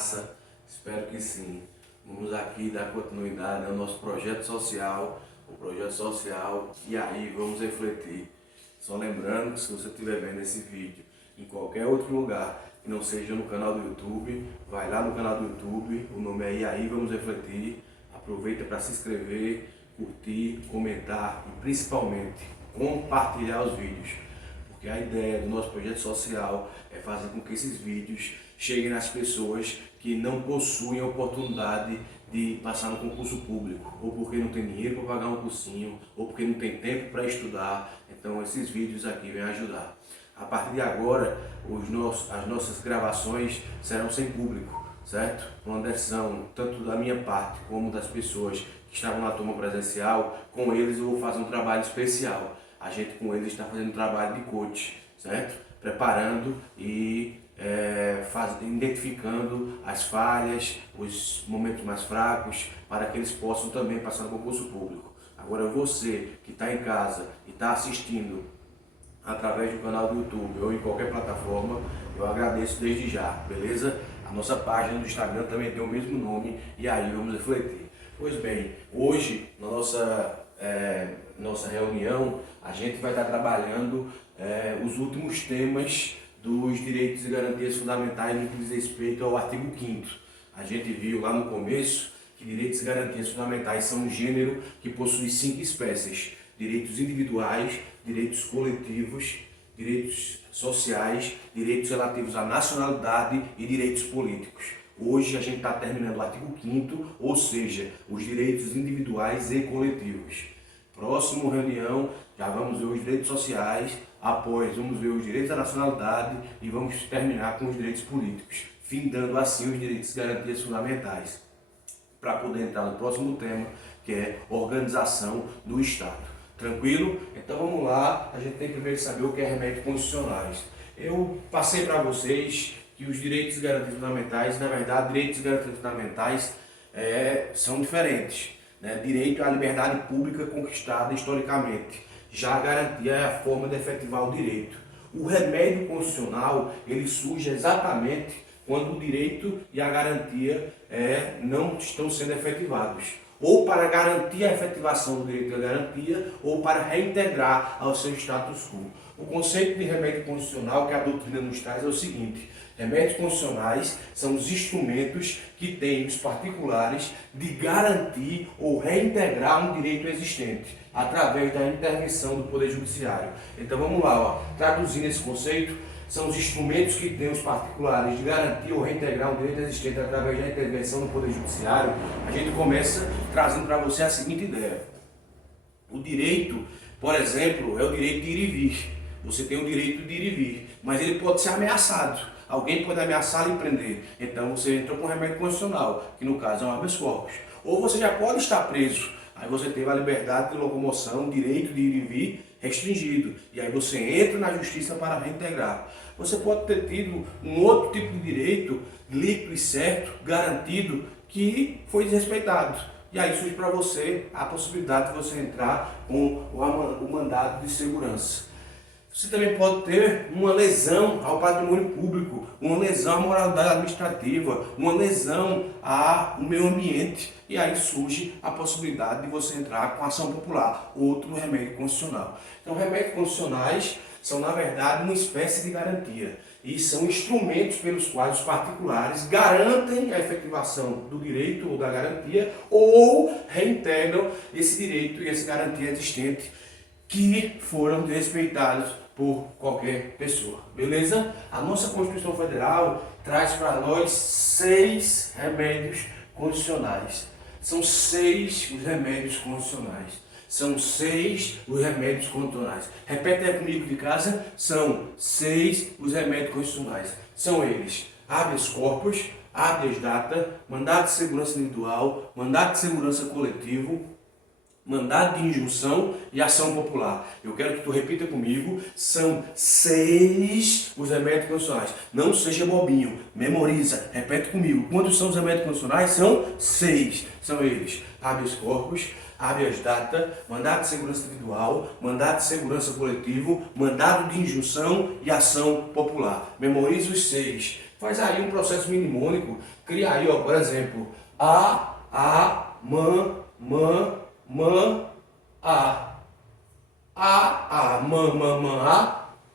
massa? Espero que sim. Vamos aqui dar continuidade ao nosso projeto social, e aí vamos refletir. Só lembrando que se você estiver vendo esse vídeo em qualquer outro lugar que não seja no canal do YouTube, vai lá no canal do YouTube, o nome é E aí vamos refletir. Aproveita para se inscrever, curtir, comentar e principalmente compartilhar os vídeos. Porque a ideia do nosso projeto social é fazer com que esses vídeos cheguem nas pessoas que não possuem a oportunidade de passar no concurso público, ou porque não tem dinheiro para pagar um cursinho, ou porque não tem tempo para estudar. Então esses vídeos aqui vêm ajudar. A partir de agora, as nossas gravações serão sem público, certo? Uma decisão tanto da minha parte como das pessoas que estavam na turma presencial. Com eles eu vou fazer um trabalho especial. A gente com eles está fazendo um trabalho de coach, certo? Preparando e identificando as falhas, os momentos mais fracos, para que eles possam também passar no concurso público. Agora você que está em casa e está assistindo através do canal do YouTube ou em qualquer plataforma, eu agradeço desde já, beleza? A nossa página do Instagram também tem o mesmo nome, e aí vamos refletir. Pois bem, hoje na nossa reunião a gente vai estar trabalhando os últimos temas dos direitos e garantias fundamentais no que diz respeito ao artigo 5º. A gente viu lá no começo que direitos e garantias fundamentais são um gênero que possui 5 espécies: direitos individuais, direitos coletivos, direitos sociais, direitos relativos à nacionalidade e direitos políticos. Hoje a gente está terminando o artigo 5º, ou seja, os direitos individuais e coletivos. Próxima reunião, já vamos ver os direitos sociais, após vamos ver os direitos da nacionalidade e vamos terminar com os direitos políticos, findando assim os direitos e garantias fundamentais, para poder entrar no próximo tema, que é organização do Estado. Tranquilo? Então vamos lá, a gente tem primeiro que saber o que é remédios constitucionais. Eu passei para vocês que os direitos e garantias fundamentais, na verdade, direitos e garantias fundamentais são diferentes. Direito à liberdade pública conquistada historicamente. Já a garantia é a forma de efetivar o direito. O remédio constitucional, ele surge exatamente quando o direito e a garantia não estão sendo efetivados. Ou para garantir a efetivação do direito e da garantia, ou para reintegrar ao seu status quo. O conceito de remédio constitucional que a doutrina nos traz é o seguinte: remédios constitucionais são os instrumentos que têm os particulares de garantir ou reintegrar um direito existente, através da intervenção do Poder Judiciário. Então vamos lá, traduzindo esse conceito, são os instrumentos que têm os particulares de garantir ou reintegrar um direito existente através da intervenção do Poder Judiciário. A gente começa trazendo para você a seguinte ideia. O direito, por exemplo, é o direito de ir e vir. Você tem o direito de ir e vir, mas ele pode ser ameaçado. Alguém pode ameaçar e prender. Então você entrou com um remédio constitucional, que no caso é um habeas corpus. Ou você já pode estar preso. Aí você teve a liberdade de locomoção, o direito de ir e vir restringido. E aí você entra na justiça para reintegrar. Você pode ter tido um outro tipo de direito líquido e certo, garantido, que foi desrespeitado. E aí surge para você a possibilidade de você entrar com o mandado de segurança. Você também pode ter uma lesão ao patrimônio público, uma lesão à moralidade administrativa, uma lesão ao meio ambiente. E aí surge a possibilidade de você entrar com ação popular, outro remédio constitucional. Então, remédios constitucionais são, na verdade, uma espécie de garantia. E são instrumentos pelos quais os particulares garantem a efetivação do direito ou da garantia, ou reintegram esse direito e essa garantia existente que foram desrespeitados por qualquer pessoa, beleza? A nossa Constituição Federal traz para nós 6 remédios constitucionais. São 6 os remédios constitucionais. São 6 os remédios constitucionais. Repete aí comigo de casa. São 6 os remédios constitucionais. São eles: habeas corpus, habeas data, mandado de segurança individual, mandado de segurança coletivo, mandado de injunção e ação popular. Eu quero que tu repita comigo. São 6 os remédios constitucionais. Não seja bobinho. Memoriza. Repete comigo. Quantos são os remédios constitucionais? São 6. São eles: habeas corpus, habeas data, mandado de segurança individual, mandado de segurança coletivo, mandado de injunção e ação popular. Memorize os 6. Faz aí um processo mnemônico, cria aí, ó, por exemplo, man, a. A.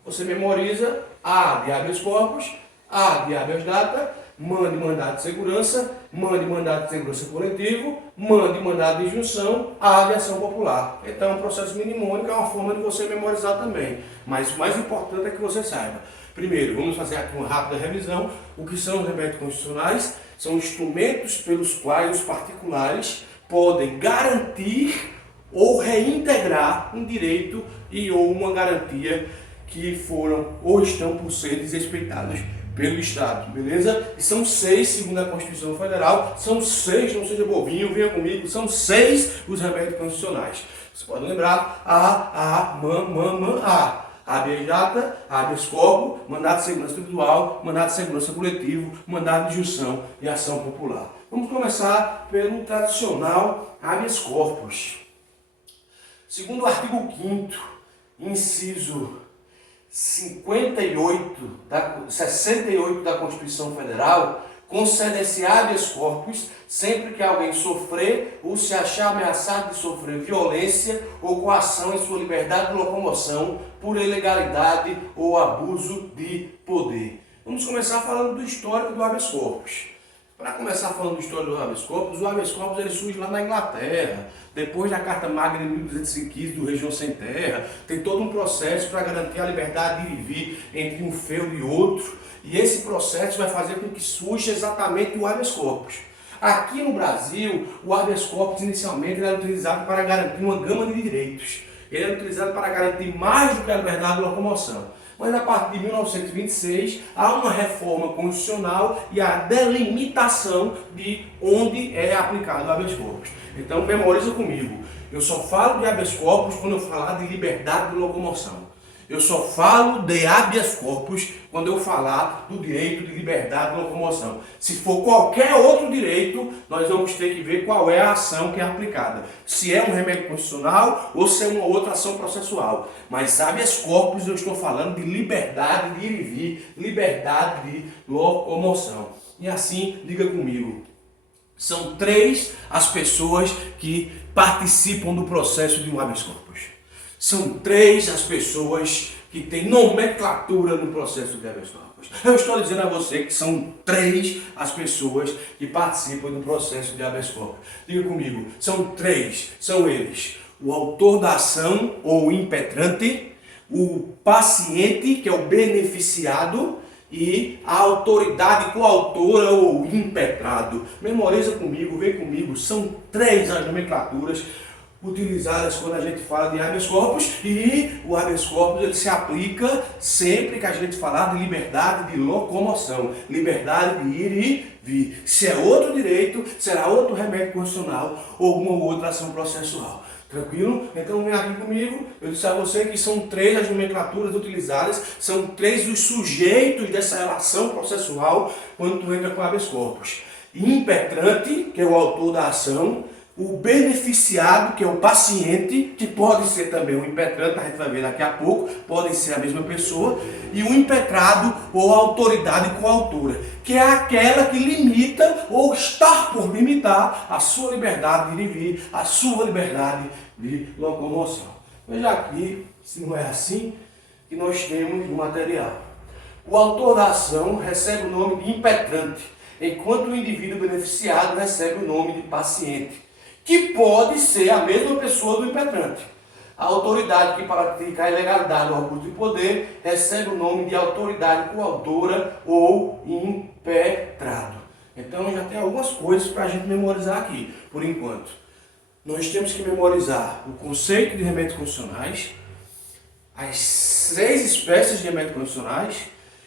Você memoriza A de habeas corpus, A de habeas data, MAN de mandado de segurança, MAN de mandado de segurança coletivo, MAN de mandado de injunção, A de ação popular. Então, o processo mnemônico é uma forma de você memorizar também. Mas o mais importante é que você saiba. Primeiro, vamos fazer aqui uma rápida revisão. O que são os remédios constitucionais? São instrumentos pelos quais os particulares podem garantir ou reintegrar um direito e ou uma garantia que foram ou estão por ser desrespeitados pelo Estado, beleza? E são 6, segundo a Constituição Federal, são 6, não seja bobinho, venha comigo, são 6 os remédios constitucionais. Você pode lembrar, A. Habeas data, habeas corpus, mandado de segurança individual, mandado de segurança coletivo, mandado de injunção e ação popular. Vamos começar pelo tradicional habeas corpus. Segundo o artigo 5º, inciso 68 da Constituição Federal, concede-se habeas corpus sempre que alguém sofrer ou se achar ameaçado de sofrer violência ou coação em sua liberdade de locomoção por ilegalidade ou abuso de poder. Vamos começar falando do histórico do habeas corpus. Para começar falando do histórico do habeas corpus, o habeas corpus ele surge lá na Inglaterra, depois da Carta Magna de 1215 do Região Sem Terra. Tem todo um processo para garantir a liberdade de ir e vir entre um feudo e outro, e esse processo vai fazer com que surja exatamente o habeas corpus. Aqui no Brasil, o habeas corpus inicialmente era utilizado para garantir uma gama de direitos. Ele era utilizado para garantir mais do que a liberdade de locomoção. Mas a partir de 1926 há uma reforma constitucional e a delimitação de onde é aplicado o habeas corpus. Então memoriza comigo, eu só falo de habeas corpus quando eu falar de liberdade de locomoção. Eu só falo de habeas corpus quando eu falar do direito de liberdade de locomoção. Se for qualquer outro direito, nós vamos ter que ver qual é a ação que é aplicada. Se é um remédio constitucional ou se é uma outra ação processual. Mas habeas corpus eu estou falando de liberdade de ir e vir, liberdade de locomoção. E assim, diga comigo, são 3 as pessoas que participam do processo de um habeas corpus. São 3 as pessoas que têm nomenclatura no processo de habeas corpus. Eu estou dizendo a você que são 3 as pessoas que participam do processo de habeas corpus. Diga comigo, são 3, são eles: o autor da ação ou impetrante, o paciente, que é o beneficiado, e a autoridade coautora ou impetrado. Memoriza comigo, vem comigo, são 3 as nomenclaturas utilizadas quando a gente fala de habeas corpus, e o habeas corpus ele se aplica sempre que a gente falar de liberdade de locomoção, liberdade de ir e vir. Se é outro direito, será outro remédio constitucional ou uma outra ação processual. Tranquilo? Então vem aqui comigo, eu disse a você que são 3 as nomenclaturas utilizadas, são 3 os sujeitos dessa relação processual quando tu entra com habeas corpus. Impetrante, que é o autor da ação, o beneficiado, que é o paciente, que pode ser também o impetrante, a gente vai ver daqui a pouco, podem ser a mesma pessoa, e o impetrado ou a autoridade coautora, que é aquela que limita ou está por limitar a sua liberdade de ir e vir, a sua liberdade de locomoção. Veja aqui, se não é assim, que nós temos no material. O autor da ação recebe o nome de impetrante, enquanto o indivíduo beneficiado recebe o nome de paciente, que pode ser a mesma pessoa do impetrante. A autoridade que pratica a ilegalidade ou abuso de poder recebe o nome de autoridade coautora ou impetrado. Então já tem algumas coisas para a gente memorizar aqui, por enquanto. Nós temos que memorizar o conceito de remédios constitucionais, as 6 espécies de remédios constitucionais,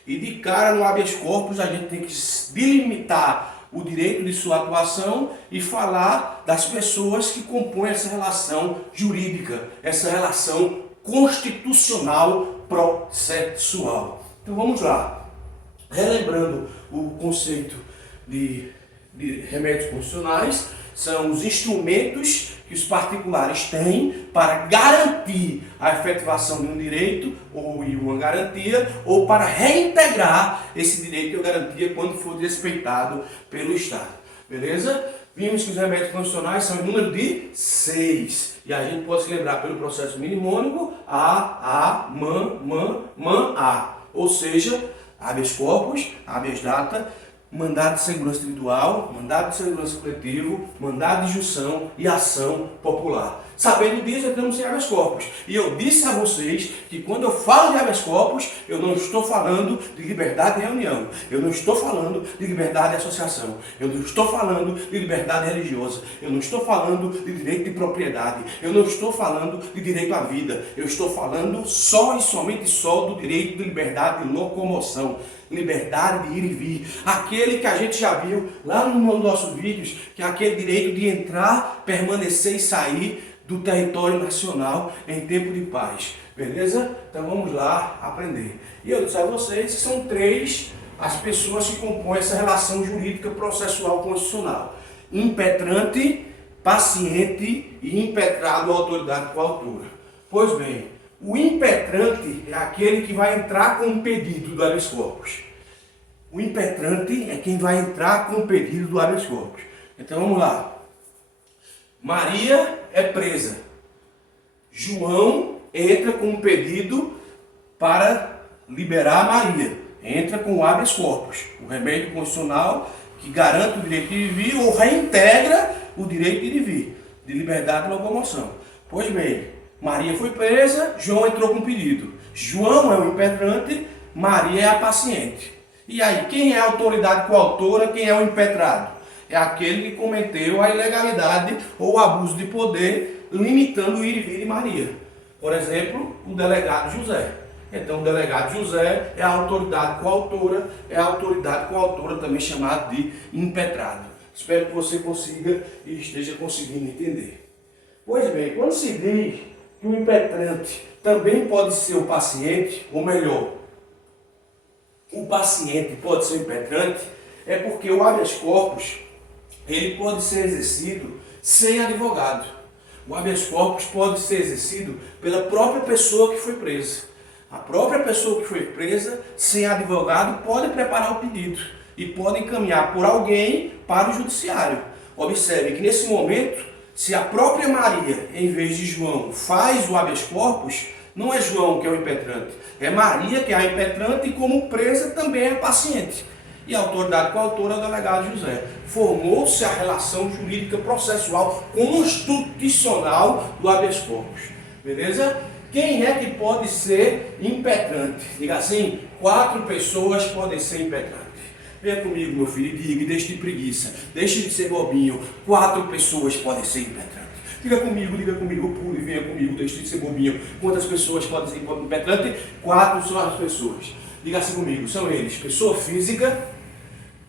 e de cara no habeas corpus a gente tem que delimitar o direito de sua atuação e falar das pessoas que compõem essa relação jurídica, essa relação constitucional processual. Então vamos lá. Relembrando o conceito de remédios constitucionais, são os instrumentos que os particulares têm para garantir a efetivação de um direito ou uma garantia, ou para reintegrar esse direito ou garantia quando for desrespeitado pelo Estado. Beleza? Vimos que os remédios constitucionais são em número de 6. E a gente pode se lembrar pelo processo mnemônico A, man, A. Ou seja, habeas corpus, habeas data, mandado de segurança individual, mandado de segurança coletivo, mandado de junção e ação popular. Sabendo disso, entramos em habeas corpus. E eu disse a vocês que quando eu falo de habeas corpus, eu não estou falando de liberdade de reunião, eu não estou falando de liberdade de associação, eu não estou falando de liberdade religiosa, eu não estou falando de direito de propriedade, eu não estou falando de direito à vida, eu estou falando só e somente só do direito de liberdade de locomoção, liberdade de ir e vir, aquele que a gente já viu lá nos nossos vídeos, que é aquele direito de entrar, permanecer e sair do território nacional em tempo de paz. Beleza? Então vamos lá aprender. E eu disse a vocês que são 3 as pessoas que compõem essa relação jurídica processual constitucional: impetrante, paciente e impetrado, autoridade coautora. Pois bem, o impetrante é aquele que vai entrar com um pedido do habeas corpus. O impetrante é quem vai entrar com o pedido do habeas corpus. Então vamos lá. Maria é presa. João entra com um pedido para liberar Maria. Entra com o habeas corpus, o remédio constitucional que garante o direito de ir e vir ou reintegra o direito de ir e vir, de liberdade de locomoção. Pois bem, Maria foi presa, João entrou com pedido. João é o impetrante, Maria é a paciente. E aí, quem é a autoridade coautora, quem é o impetrado? É aquele que cometeu a ilegalidade ou o abuso de poder, limitando o ir e vir de Maria. Por exemplo, o delegado José. Então, o delegado José é a autoridade coautora também chamada de impetrado. Espero que você consiga e esteja conseguindo entender. Pois bem, quando se diz que o impetrante também pode ser o paciente, ou melhor, o paciente pode ser o impetrante, é porque o habeas corpus ele pode ser exercido sem advogado. O habeas corpus pode ser exercido pela própria pessoa que foi presa. A própria pessoa que foi presa, sem advogado, pode preparar o pedido e pode encaminhar por alguém para o judiciário. Observe que nesse momento, se a própria Maria, em vez de João, faz o habeas corpus, não é João que é o impetrante, é Maria que é a impetrante e como presa também é paciente. E a autoridade coautora é o delegado José. Formou-se a relação jurídica processual constitucional do habeas corpus. Beleza? Quem é que pode ser impetrante? Diga assim, 4 pessoas podem ser impetrantes. Venha comigo, meu filho, e diga, deixe de preguiça, deixe de ser bobinho. 4 pessoas podem ser impetrantes. Diga comigo, pule, venha comigo, deixe de ser bobinho. Quantas pessoas podem ser impetrantes? 4 são as pessoas. Diga assim comigo, são eles: pessoa física,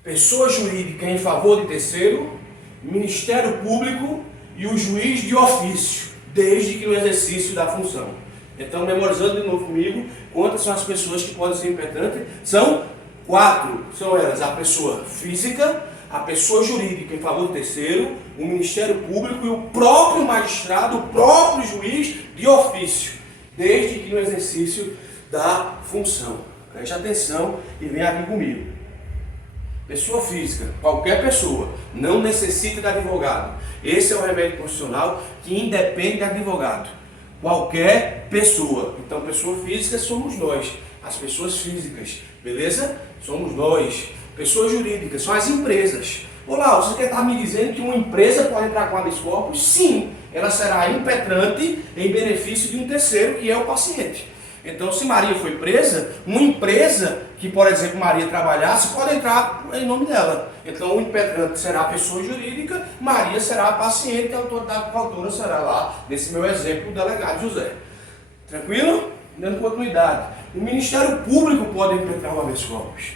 pessoa jurídica em favor de terceiro, Ministério Público e o juiz de ofício, desde que no exercício da função. Então, memorizando de novo comigo, quantas são as pessoas que podem ser impetrantes? São 4. São elas: a pessoa física, a pessoa jurídica em favor do terceiro, o Ministério Público e o próprio magistrado, o próprio juiz de ofício, desde que no exercício da função. Preste atenção e venha aqui comigo. Pessoa física, qualquer pessoa, não necessita de advogado. Esse é o remédio constitucional que independe de advogado. Qualquer pessoa. Então, pessoa física somos nós, as pessoas físicas, beleza? Somos nós. Pessoas jurídicas são as empresas. Olá, você quer estar me dizendo que uma empresa pode entrar com habeas corpus? Sim, ela será impetrante em benefício de um terceiro, que é o paciente. Então, se Maria foi presa, uma empresa que, por exemplo, Maria trabalhasse, pode entrar em nome dela. Então, o impetrante será a pessoa jurídica, Maria será a paciente, a autoridade coautora será lá, nesse meu exemplo, o delegado José. Tranquilo? Dando continuidade. O Ministério Público pode impetrar o habeas corpus.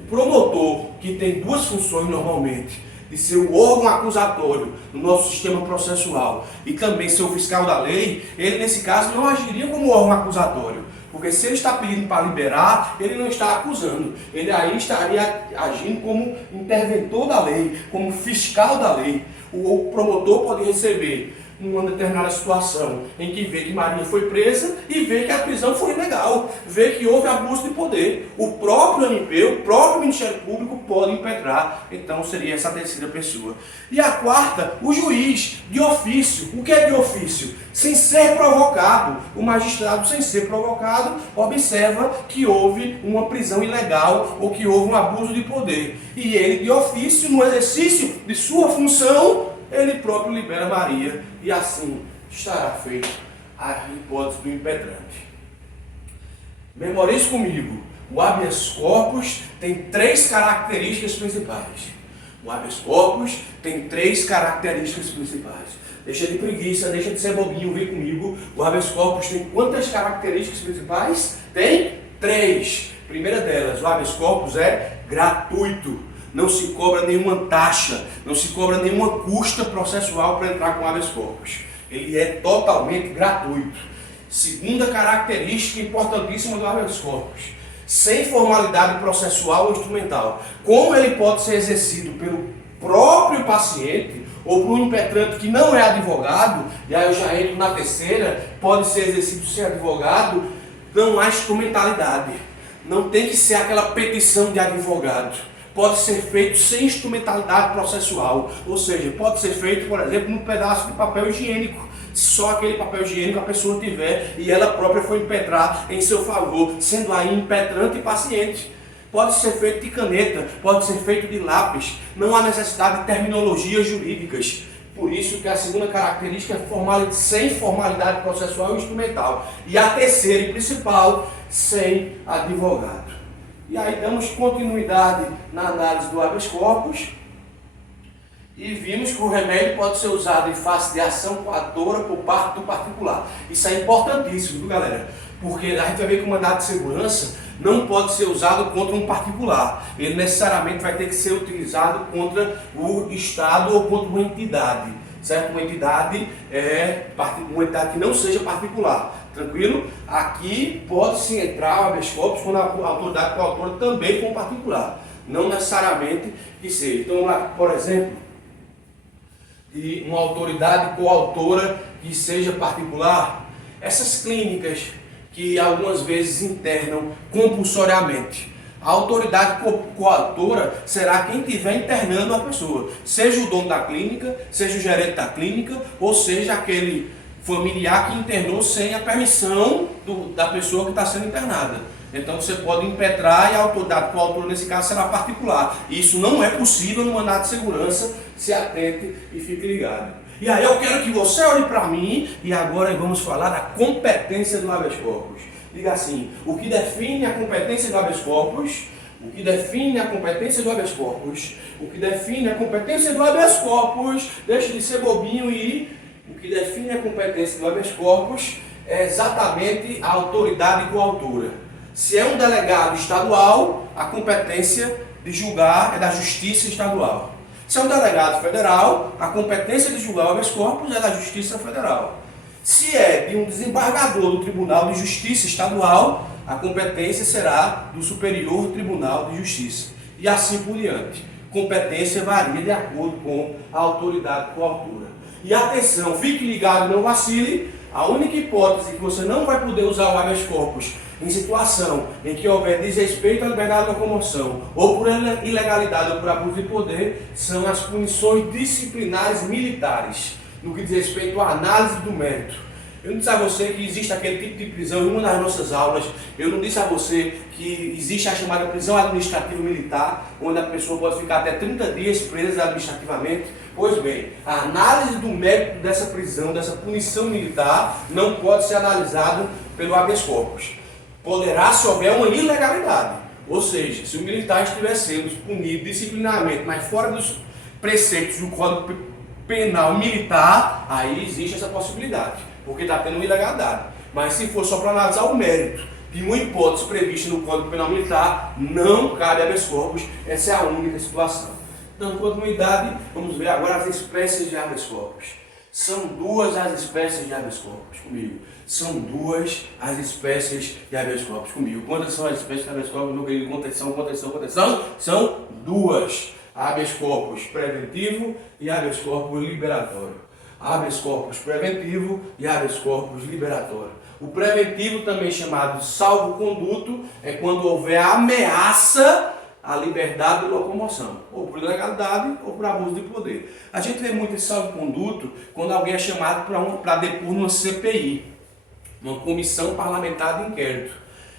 O promotor, que tem 2 funções normalmente, de ser o órgão acusatório no nosso sistema processual e também ser o fiscal da lei, ele nesse caso não agiria como órgão acusatório, porque se ele está pedindo para liberar, ele não está acusando, ele aí estaria agindo como interventor da lei, como fiscal da lei. O promotor pode receber numa determinada situação em que vê que Maria foi presa e vê que a prisão foi ilegal, vê que houve abuso de poder. O próprio MP, o próprio Ministério Público pode impetrar. Então seria essa terceira pessoa. E a quarta, o juiz, de ofício. O que é de ofício? Sem ser provocado. O magistrado, sem ser provocado, observa que houve uma prisão ilegal ou que houve um abuso de poder. E ele, de ofício, no exercício de sua função, ele próprio libera Maria. E assim estará feita a hipótese do impetrante. Memorize comigo. O habeas corpus tem 3 características principais. O habeas corpus tem 3 características principais. Deixa de preguiça, deixa de ser bobinho, vem comigo. O habeas corpus tem quantas características principais? Tem 3. Primeira delas, o habeas corpus é gratuito. Não se cobra nenhuma taxa, não se cobra nenhuma custa processual para entrar com o habeas corpus. Ele é totalmente gratuito. Segunda característica importantíssima do habeas corpus: sem formalidade processual ou instrumental. Como ele pode ser exercido pelo próprio paciente ou por um impetrante que não é advogado, e aí eu já entro na terceira, pode ser exercido sem advogado, não há instrumentalidade. Não tem que ser aquela petição de advogado. Pode ser feito sem instrumentalidade processual. Ou seja, pode ser feito, por exemplo, num pedaço de papel higiênico. Só aquele papel higiênico a pessoa tiver e ela própria for impetrar em seu favor, sendo aí impetrante e paciente. Pode ser feito de caneta, pode ser feito de lápis. Não há necessidade de terminologias jurídicas. Por isso que a segunda característica é sem formalidade processual e instrumental. E a terceira e principal, sem advogado. E aí damos continuidade na análise do habeas corpus e vimos que o remédio pode ser usado em face de ação coatora por parte do particular. Isso é importantíssimo, viu, galera? Porque a gente vai ver que o mandado de segurança não pode ser usado contra um particular. Ele necessariamente vai ter que ser utilizado contra o Estado ou contra uma entidade. Certo? Uma entidade que não seja particular. Tranquilo? Aqui pode se entrar o habeas corpus quando a autoridade coautora também for um particular. Não necessariamente que seja. Então, lá, por exemplo, de uma autoridade coautora que seja particular, essas clínicas que algumas vezes internam compulsoriamente. A autoridade coautora será quem estiver internando a pessoa, seja o dono da clínica, seja o gerente da clínica, ou seja aquele familiar que internou sem a permissão da pessoa que está sendo internada. Então você pode impetrar e a autoridade coautora nesse caso será particular. Isso não é possível no mandado de segurança, se atente e fique ligado. E aí eu quero que você olhe para mim e agora vamos falar da competência do habeas corpus. Diga assim: o que define a competência do habeas corpus, o que define a competência do habeas corpus, o que define a competência do habeas corpus, deixe de ser bobinho e o que define a competência do habeas corpus é exatamente a autoridade coautora. Se é um delegado estadual, a competência de julgar é da Justiça Estadual. Se é um delegado federal, a competência de julgar o habeas corpus é da Justiça Federal. Se é de um desembargador do Tribunal de Justiça Estadual, a competência será do Superior Tribunal de Justiça. E assim por diante. Competência varia de acordo com a autoridade coautora. E atenção, fique ligado, não vacile. A única hipótese que você não vai poder usar o habeas corpus em situação em que houver desrespeito à liberdade de locomoção, ou por ilegalidade ou por abuso de poder, são as punições disciplinares militares, no que diz respeito à análise do mérito. Eu não disse a você que existe aquele tipo de prisão em uma das nossas aulas. Eu não disse a você que existe a chamada prisão administrativa militar, onde a pessoa pode ficar até 30 dias presa administrativamente. Pois bem, a análise do mérito dessa prisão, dessa punição militar, não pode ser analisada pelo habeas corpus. Poderá se houver uma ilegalidade. Ou seja, se o militar estiver sendo punido disciplinarmente, mas fora dos preceitos do Código Penal Militar, aí existe essa possibilidade, porque está tendo uma ilegalidade. Mas se for só para analisar o mérito de uma hipótese prevista no Código Penal Militar, não cabe habeas corpus. Essa é a única situação. Dando continuidade, vamos ver agora as espécies de habeas corpus. São 2 as espécies de habeas corpus comigo. São 2 as espécies de habeas corpus comigo. Quantas são as espécies de habeas corpus, meu querido? Contenção. São 2. Habeas corpus preventivo e habeas corpus liberatório. habeas corpus preventivo e habeas corpus liberatório. O preventivo, também chamado de salvo-conduto, é quando houver ameaça à liberdade de locomoção, ou por ilegalidade ou por abuso de poder. A gente vê muito esse salvo-conduto quando alguém é chamado para depor numa CPI, uma comissão parlamentar de inquérito.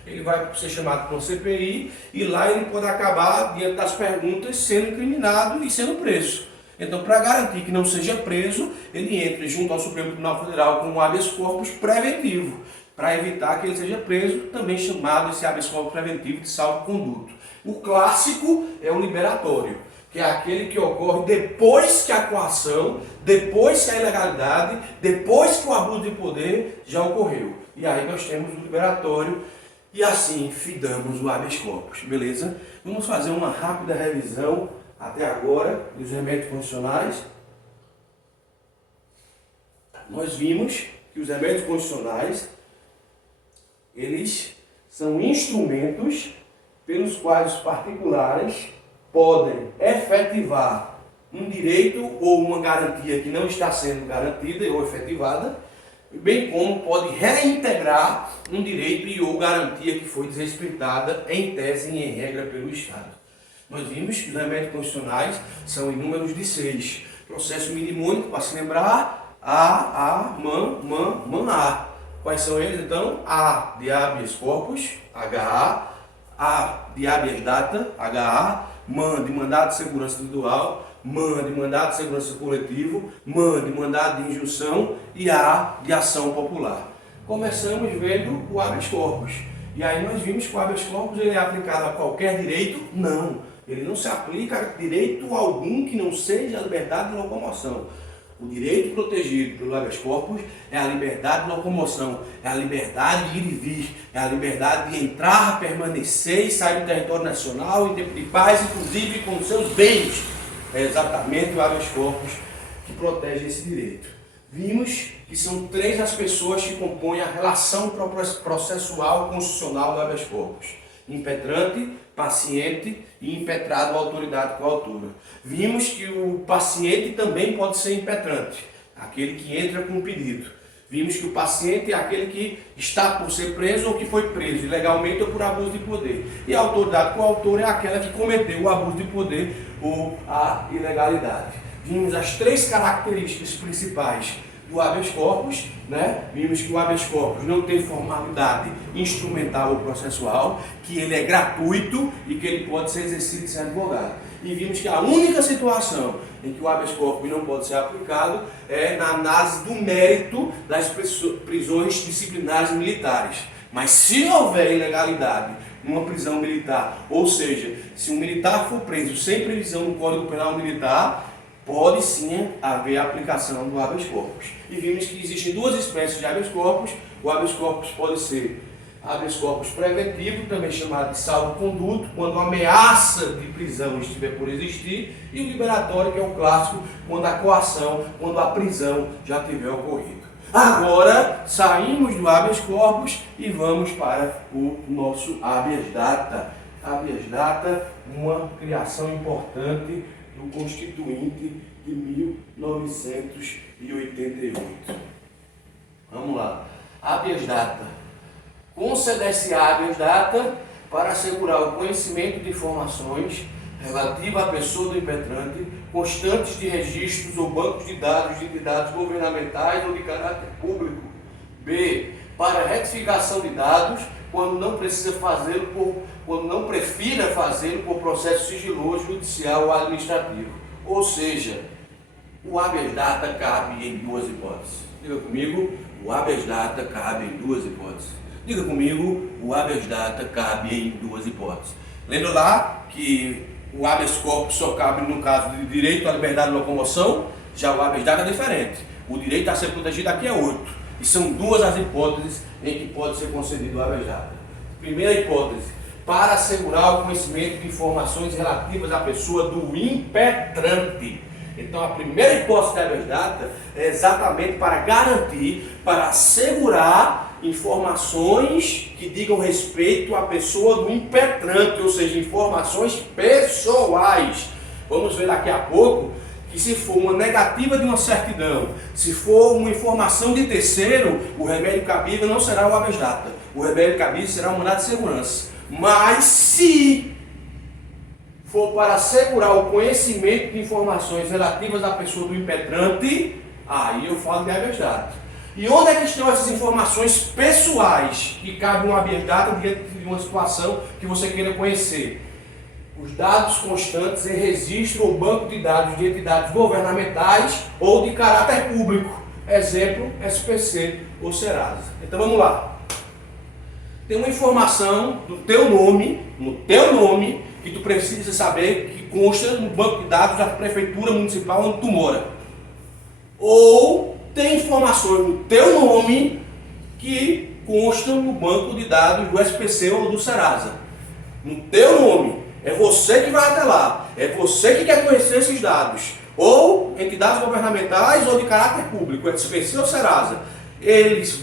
Ele vai ser chamado para uma CPI e lá ele pode acabar, diante das perguntas, sendo incriminado e sendo preso. Então, para garantir que não seja preso, ele entra junto ao Supremo Tribunal Federal com um habeas corpus preventivo, para evitar que ele seja preso, também chamado esse habeas corpus preventivo de salvo-conduto. O clássico é o liberatório, que é aquele que ocorre depois que a coação, depois que a ilegalidade, depois que o abuso de poder já ocorreu. E aí nós temos o liberatório e assim findamos o habeas corpus, beleza? Vamos fazer uma rápida revisão até agora dos remédios constitucionais. Nós vimos que os remédios constitucionais, eles são instrumentos pelos quais os particulares podem efetivar um direito ou uma garantia que não está sendo garantida ou efetivada, bem como pode reintegrar um direito e ou garantia que foi desrespeitada em tese e em regra pelo Estado. Nós vimos que os remédios constitucionais são em números de 6. Processo mnemônico, para se lembrar, A, A. Quais são eles então? A de habeas corpus, HA, A de habeas data, HA, MAN de mandado de segurança individual, MAN de mandado de segurança coletivo, MAN de mandado de injunção e A de ação popular. Começamos vendo o habeas corpus. E aí nós vimos que o habeas corpus ele é aplicado a qualquer direito? Não. Ele não se aplica a direito algum que não seja a liberdade de locomoção. O direito protegido pelo habeas corpus é a liberdade de locomoção, é a liberdade de ir e vir, é a liberdade de entrar, permanecer e sair do território nacional em tempo de paz, inclusive com seus bens. É exatamente o habeas corpus que protege esse direito. Vimos que são 3 as pessoas que compõem a relação processual constitucional do habeas corpus: impetrante, paciente e impetrado, autoridade coautora. Vimos que o paciente também pode ser impetrante, aquele que entra com o pedido. Vimos que o paciente é aquele que está por ser preso ou que foi preso ilegalmente ou por abuso de poder. E a autoridade coautora é aquela que cometeu o abuso de poder ou a ilegalidade. Vimos as 3 características principais do habeas corpus, né? Vimos que o habeas corpus não tem formalidade instrumental ou processual, que ele é gratuito e que ele pode ser exercido sem advogado. E vimos que a única situação em que o habeas corpus não pode ser aplicado é na análise do mérito das prisões disciplinares militares. Mas se houver ilegalidade numa prisão militar, ou seja, se um militar for preso sem previsão no Código Penal Militar, pode sim haver a aplicação do habeas corpus. E vimos que existem 2 espécies de habeas corpus. O habeas corpus pode ser habeas corpus preventivo, também chamado de salvo-conduto, quando a ameaça de prisão estiver por existir, e o liberatório, que é o clássico, quando a coação, quando a prisão já tiver ocorrido. Agora, saímos do habeas corpus e vamos para o nosso habeas data. Habeas data, uma criação importante do Constituinte de 1988. Vamos lá. Habeas data. Conceder-se habeas data para assegurar o conhecimento de informações relativas à pessoa do impetrante, constantes de registros ou bancos de dados de entidades governamentais ou de caráter público. B. Para retificação de dados, quando não prefira fazê-lo por processo sigiloso, judicial ou administrativo. Ou seja, o habeas data cabe em 2 hipóteses. Diga comigo, o habeas data cabe em 2 hipóteses. Diga comigo, o habeas data cabe em 2 hipóteses. Lembra lá que o habeas corpus só cabe no caso de direito à liberdade de locomoção, já o habeas data é diferente. O direito a ser protegido aqui é 8. E são 2 as hipóteses em que pode ser concedido o habeas data. Primeira hipótese, para assegurar o conhecimento de informações relativas à pessoa do impetrante. Então, a primeira hipótese da habeas data é exatamente para garantir, para assegurar informações que digam respeito à pessoa do impetrante, ou seja, informações pessoais. Vamos ver daqui a pouco que se for uma negativa de uma certidão, se for uma informação de terceiro, o remédio cabível não será o habeas data. O remédio cabível será o mandado de segurança. Mas se for para assegurar o conhecimento de informações relativas à pessoa do impetrante, aí eu falo de habeas data. E onde é que estão essas informações pessoais que cabe um habeas data diante de uma situação que você queira conhecer? Os dados constantes em registro ou banco de dados de entidades governamentais ou de caráter público. Exemplo, SPC ou Serasa. Então vamos lá. Tem uma informação do teu nome, no teu nome, que tu precisa saber, que consta no banco de dados da prefeitura municipal onde tu mora. Ou tem informações no teu nome que constam no banco de dados do SPC ou do Serasa. No teu nome. É você que vai até lá. É você que quer conhecer esses dados. Ou entidades governamentais ou de caráter público, SPC ou Serasa.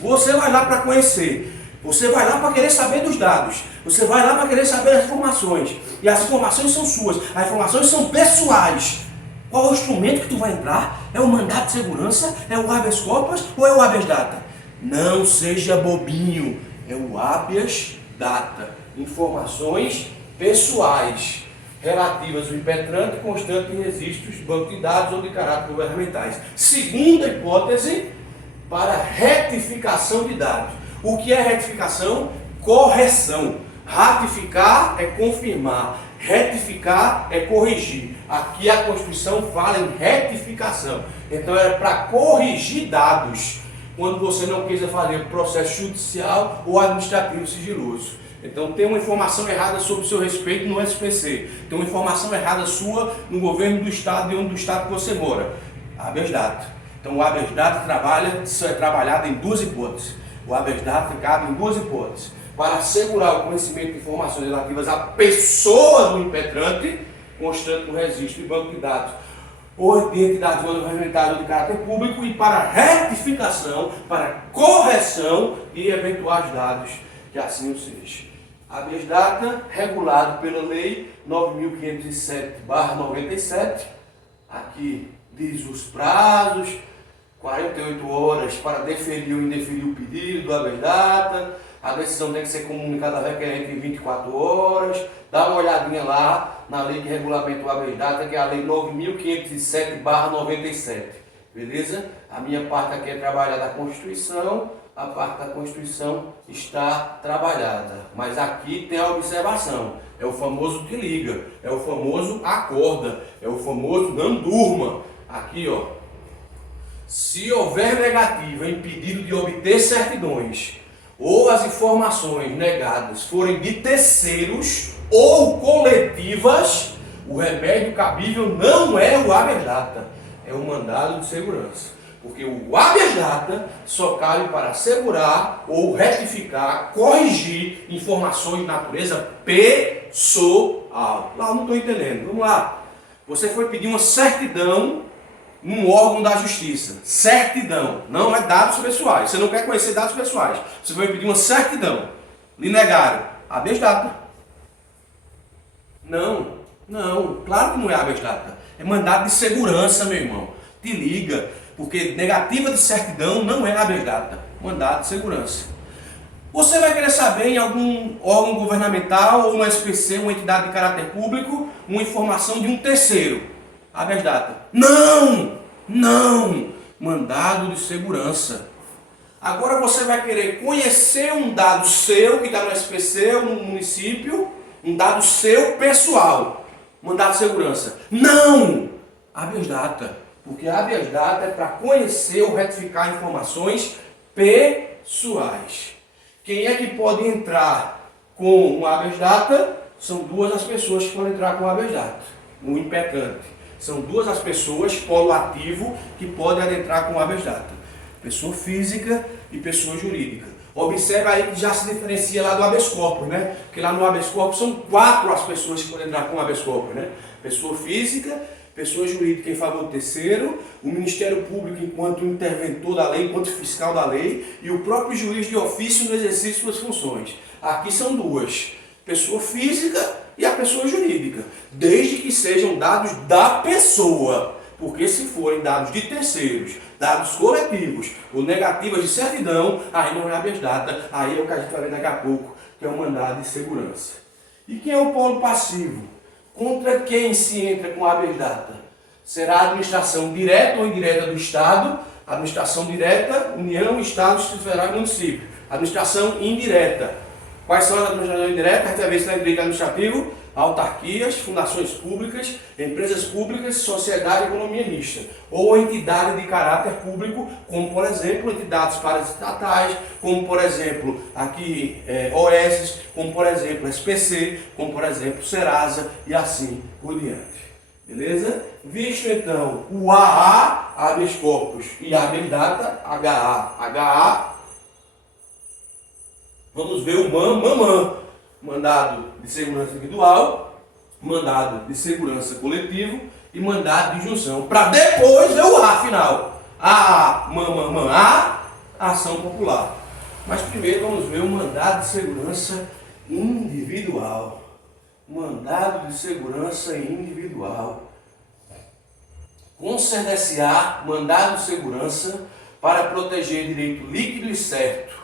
Você vai lá para conhecer. Você vai lá para querer saber dos dados. Você vai lá para querer saber das informações. E as informações são suas. As informações são pessoais. Qual é o instrumento que tu vai entrar? É o mandado de segurança? É o habeas corpus ou é o habeas data? Não seja bobinho. É o habeas data. Informações pessoais relativas ao impetrante constante em registros de banco de dados ou de caráter governamentais. Segunda hipótese, para retificação de dados. O que é retificação? Correção. Ratificar é confirmar. Retificar é corrigir. Aqui a Constituição fala em retificação. Então é para corrigir dados. Quando você não quiser fazer processo judicial ou administrativo sigiloso. Então tem uma informação errada sobre o seu respeito no SPC. Tem uma informação errada sua no governo do estado, de onde do estado que você mora. Habeas data. Então o habeas data é trabalhado em duas hipóteses. O habeas data cabe em duas hipóteses. Para assegurar o conhecimento de informações relativas à pessoa do impetrante, constante no registro de banco de dados, ou de entidades governamentais ou de caráter público, e para retificação, para correção de eventuais dados que assim o seja. Habeas data, regulado pela Lei 9.507/97, aqui diz os prazos, 48 horas para deferir ou indeferir o pedido do habeas data, a decisão tem que ser comunicada ao requerente em 24 horas, dá uma olhadinha lá na lei que regulamenta o habeas data, que é a Lei 9.507/97, beleza? A minha parte aqui é trabalhar da Constituição, a parte da Constituição está trabalhada, mas aqui tem a observação, é o famoso te liga, é o famoso acorda, é o famoso não durma, aqui ó, se houver negativa em pedido de obter certidões, ou as informações negadas forem de terceiros ou coletivas, o remédio cabível não é o habeas data, é o mandado de segurança. Porque o habeas data só cabe para assegurar ou retificar, corrigir informações de natureza pessoal. Lá eu não estou entendendo. Vamos lá. Você foi pedir uma certidão num órgão da justiça. Certidão. Não é dados pessoais. Você não quer conhecer dados pessoais. Você foi pedir uma certidão. Lhe negaram. Habeas data. Não. Claro que não é habeas data. É mandado de segurança, meu irmão. Te liga. Porque negativa de certidão não é habeas data, mandado de segurança. Você vai querer saber em algum órgão governamental ou no SPC, uma entidade de caráter público, uma informação de um terceiro. Habeas data. Não! Mandado de segurança. Agora você vai querer conhecer um dado seu que está no SPC ou no município, um dado seu pessoal. Mandado de segurança. Não! Habeas data. Porque habeas data é para conhecer ou retificar informações pessoais. Quem é que pode entrar com o habeas data? São duas as pessoas que podem entrar com o habeas data. O impetrante. São duas as pessoas, polo ativo, que podem adentrar com o habeas data. Pessoa física e pessoa jurídica. Observe aí que já se diferencia lá do habeas corpus, né? Porque lá no habeas corpus são 4 as pessoas que podem entrar com o habeas corpus, né? Pessoa física, pessoa jurídica em favor do terceiro, o Ministério Público enquanto interventor da lei, enquanto fiscal da lei, e o próprio juiz de ofício no exercício de suas funções. Aqui são duas, pessoa física e a pessoa jurídica, desde que sejam dados da pessoa, Porque se forem dados de terceiros, dados coletivos ou negativas de certidão, aí não é habeas data, aí é o que a gente vai ver daqui a pouco, que é o mandado de segurança. E quem é o polo passivo? Contra quem se entra com habeas data? Será a administração direta ou indireta do Estado, administração direta, União, Estado, Distrito Federal e município. Administração indireta. Quais são as administrações indiretas? A gente vai ver se na direito administrativo, autarquias, fundações públicas, empresas públicas, sociedade e economia mista. Ou entidade de caráter público, como por exemplo entidades paraestatais, como por exemplo aqui OS, como por exemplo SPC, como por exemplo Serasa e assim por diante. Beleza? Visto então o AA, habeas corpus, e habeas data, HA, vamos ver o MAN, mandado de segurança individual, mandado de segurança coletivo e mandado de junção, para depois ver o A final. A, ação popular. Mas primeiro vamos ver o mandado de segurança individual. Mandado de segurança individual. Conceder-se-á mandado de segurança para proteger direito líquido e certo,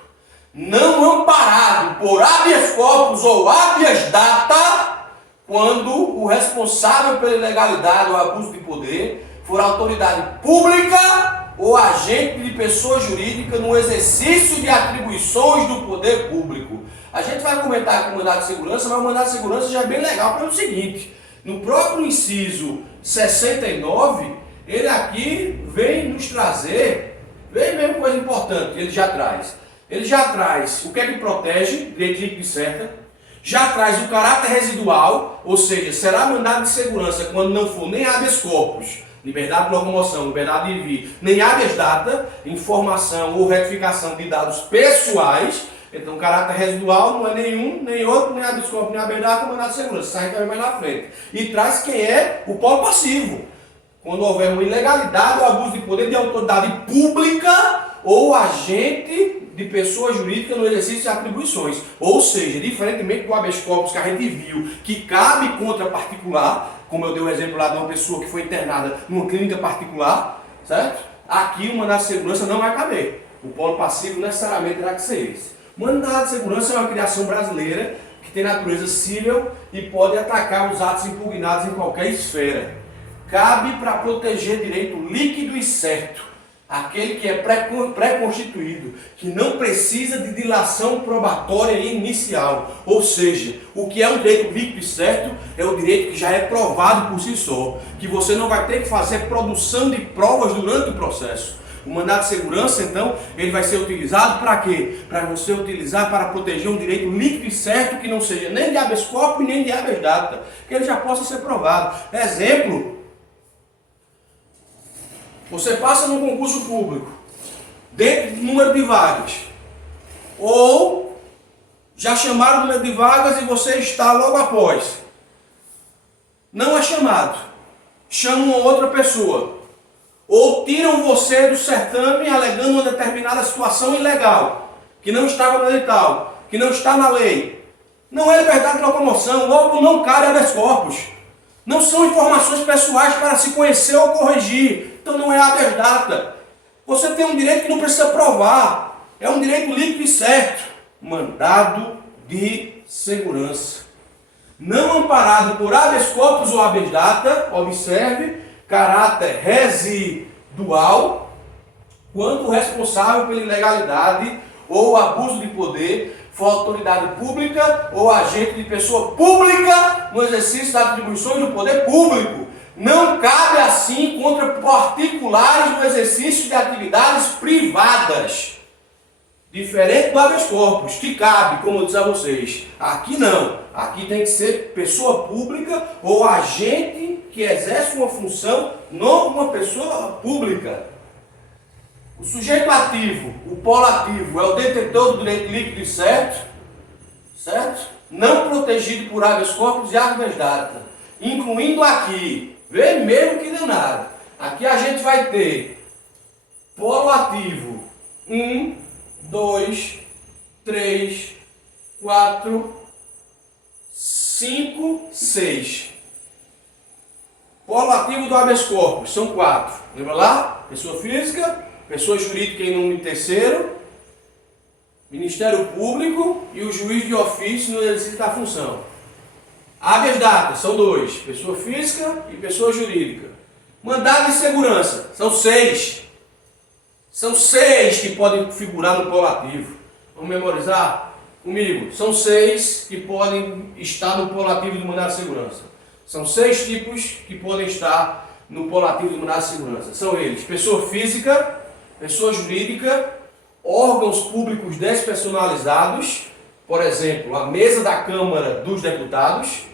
não amparado por habeas corpus ou habeas data, quando o responsável pela ilegalidade ou abuso de poder for autoridade pública ou agente de pessoa jurídica no exercício de atribuições do poder público. A gente vai comentar aqui o mandado de segurança, mas o mandado de segurança já é bem legal pelo seguinte: no próprio inciso 69, ele aqui vem nos trazer, vem mesmo coisa importante, ele já traz. Ele já traz o que é que protege, direito líquido e certo, já traz o caráter residual, ou seja, será mandado de segurança quando não for nem habeas corpus, liberdade de locomoção, liberdade de vir, nem habeas data, informação ou retificação de dados pessoais. Então, o caráter residual não é nenhum, nem outro, nem habeas corpus, nem habeas data, mandado de segurança. Isso a gente vai ver mais na frente. E traz quem é o polo passivo. Quando houver uma ilegalidade ou abuso de poder de autoridade pública ou agente de pessoa jurídica no exercício de atribuições. Ou seja, diferentemente do habeas corpus que a gente viu, que cabe contra particular, como eu dei o exemplo lá de uma pessoa que foi internada numa clínica particular, certo? Aqui o mandado de segurança não vai caber. O polo passivo necessariamente terá que ser esse. O mandado de segurança é uma criação brasileira que tem natureza civil e pode atacar os atos impugnados em qualquer esfera. Cabe para proteger direito líquido e certo, aquele que é pré-constituído, que não precisa de dilação probatória inicial. Ou seja, o que é um direito líquido e certo é o direito que já é provado por si só, que você não vai ter que fazer produção de provas durante o processo. O mandado de segurança, então, ele vai ser utilizado para quê? Para você utilizar para proteger um direito líquido e certo que não seja nem de habeas corpus nem de habeas data, que ele já possa ser provado. Exemplo: você passa num concurso público, dentro do número de vagas, ou já chamaram o número de vagas e você está logo após. Não é chamado, chamam outra pessoa, ou tiram você do certame alegando uma determinada situação ilegal, que não estava no edital, que não está na lei. Não é liberdade de locomoção, logo não cabe habeas corpus. Não são informações pessoais para se conhecer ou corrigir. Então não é habeas data. Você tem um direito que não precisa provar. É um direito líquido e certo. Mandado de segurança. Não amparado por habeas corpus ou habeas data, observe, caráter residual, quando o responsável pela ilegalidade ou abuso de poder for autoridade pública ou agente de pessoa pública no exercício das atribuições do poder público. Não cabe assim contra particulares no exercício de atividades privadas. Diferente do habeas corpus, que cabe, como eu disse a vocês. Aqui não. Aqui tem que ser pessoa pública ou agente que exerce uma função, não uma pessoa pública. O sujeito ativo, o polo ativo, é o detentor do direito líquido e certo, não protegido por habeas corpus e habeas data, incluindo aqui, vê mesmo que deu nada. Aqui a gente vai ter polo ativo 1, 2, 3, 4, 5, 6. Polo ativo do habeas corpus, são 4. Lembra lá? Pessoa física, pessoa jurídica em nome terceiro, Ministério Público e o juiz de ofício no exercício da função. Habeas data, são 2. Pessoa física e pessoa jurídica. Mandado de segurança, são 6. São 6 que podem figurar no polo ativo. Vamos memorizar comigo? São 6 que podem estar no polo ativo do mandado de segurança. São 6 tipos que podem estar no polo ativo do mandado de segurança. São eles: pessoa física, pessoa jurídica, órgãos públicos despersonalizados, por exemplo, a mesa da Câmara dos Deputados,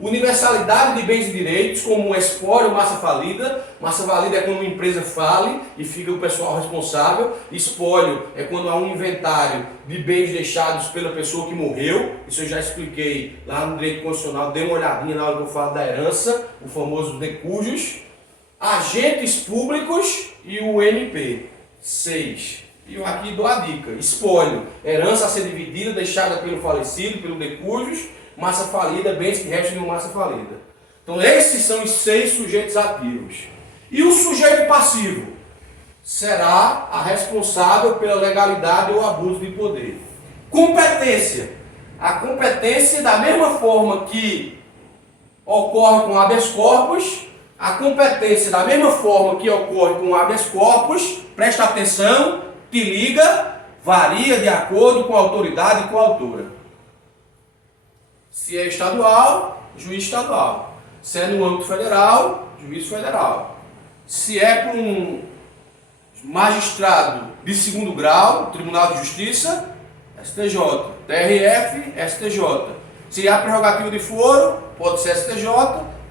universalidade de bens e direitos, como espólio, massa falida. Massa falida é quando uma empresa fale e fica o pessoal responsável. Espólio é quando há um inventário de bens deixados pela pessoa que morreu. Isso eu já expliquei lá no direito constitucional, dê uma olhadinha na hora que eu falo da herança, o famoso decujus. Agentes públicos e o MP. 6. E eu aqui dou a dica: espólio, herança a ser dividida, deixada pelo falecido, pelo decujus. Massa falida, bens que restam de uma massa falida. Então esses são os 6 sujeitos ativos. E o sujeito passivo será a responsável pela legalidade ou abuso de poder. Competência. A competência, da mesma forma que ocorre com o habeas corpus, a competência, da mesma forma que ocorre com o habeas corpus, presta atenção, te liga, varia de acordo com a autoridade e com a autora. Se é estadual, juiz estadual. Se é no âmbito federal, juiz federal. Se é para um magistrado de segundo grau, Tribunal de Justiça, STJ. TRF, STJ. Se há prerrogativa de foro, pode ser STJ,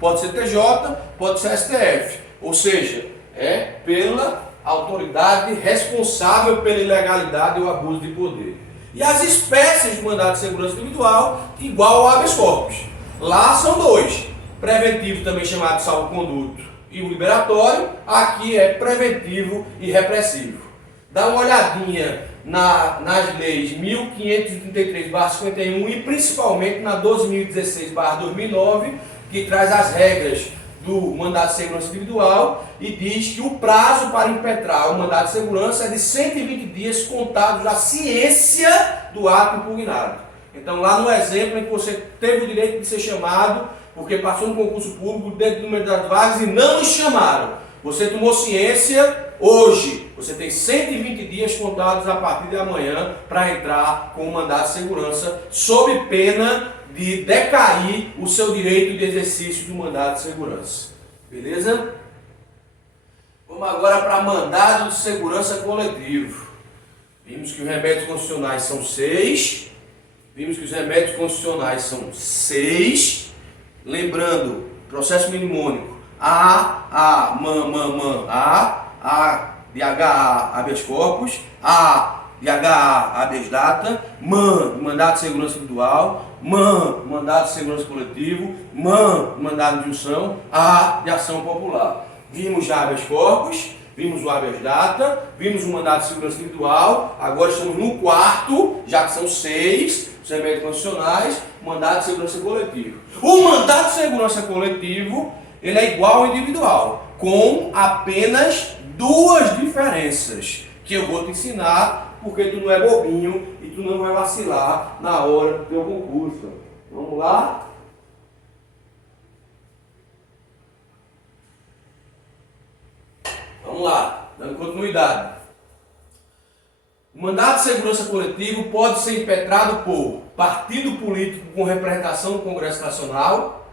pode ser TJ, pode ser STF. Ou seja, é pela autoridade responsável pela ilegalidade ou abuso de poder. E as espécies de mandado de segurança individual, igual ao habeas corpus. Lá são 2. Preventivo, também chamado de salvo-conduto, e o liberatório. Aqui é preventivo e repressivo. Dá uma olhadinha nas leis 1533/51 e principalmente na 12.016/2009, que traz as regras do mandado de segurança individual e diz que o prazo para impetrar o mandado de segurança é de 120 dias contados da ciência do ato impugnado. Então, lá no exemplo em que você teve o direito de ser chamado, porque passou no concurso público dentro do número das vagas e não lhe chamaram, você tomou ciência hoje, você tem 120 dias contados a partir de amanhã para entrar com o mandado de segurança, sob pena de decair o seu direito de exercício do mandado de segurança. Beleza? Vamos agora para mandado de segurança coletivo. Vimos que os remédios constitucionais são 6. Vimos que os remédios constitucionais são 6. Lembrando, processo mnemônico: A de HA, habeas corpus, A de HA, habeas data, mandado de segurança individual, mandado de segurança coletivo, mandado de junção, A de ação popular. Vimos já habeas corpus, vimos o habeas data, vimos o mandado de segurança individual, agora estamos no 4, já que são 6, os remédios constitucionais, mandado de segurança coletivo. O mandado de segurança coletivo, ele é igual ao individual, com apenas 2 diferenças, que eu vou te ensinar, porque tu não é bobinho e tu não vai vacilar na hora do teu concurso. Vamos lá? Vamos lá, dando continuidade. O mandado de segurança coletivo pode ser impetrado por partido político com representação no Congresso Nacional,